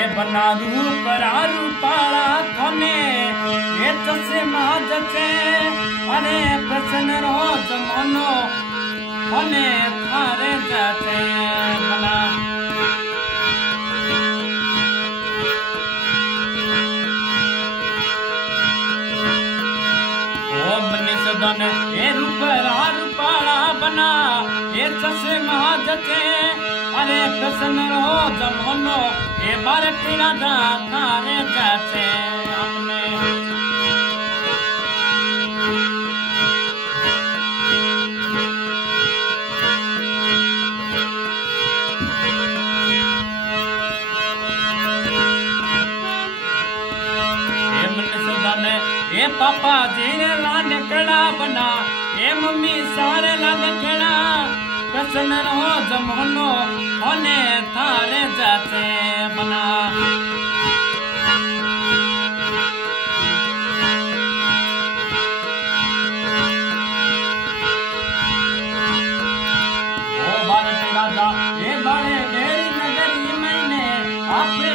ये बना रूप रूपाला कोने ये तसे महाजचे अरे प्रसन्न रोज मनो कोने थारे जाते बना ओम निसदन ये रूप रूपाला बना ये तसे महाजचे अरे प्रसन्न रोज मनो ये बारती राजा थारे जाते अपने ये मन सदन ये पापा जी ला निकला बना ये मम्मी सारे ला निकला प्रसन्न रहो जमोनो होने थारे जाते बना ओ भारत राजा ये बड़े मेरी नगरी मैंने अपने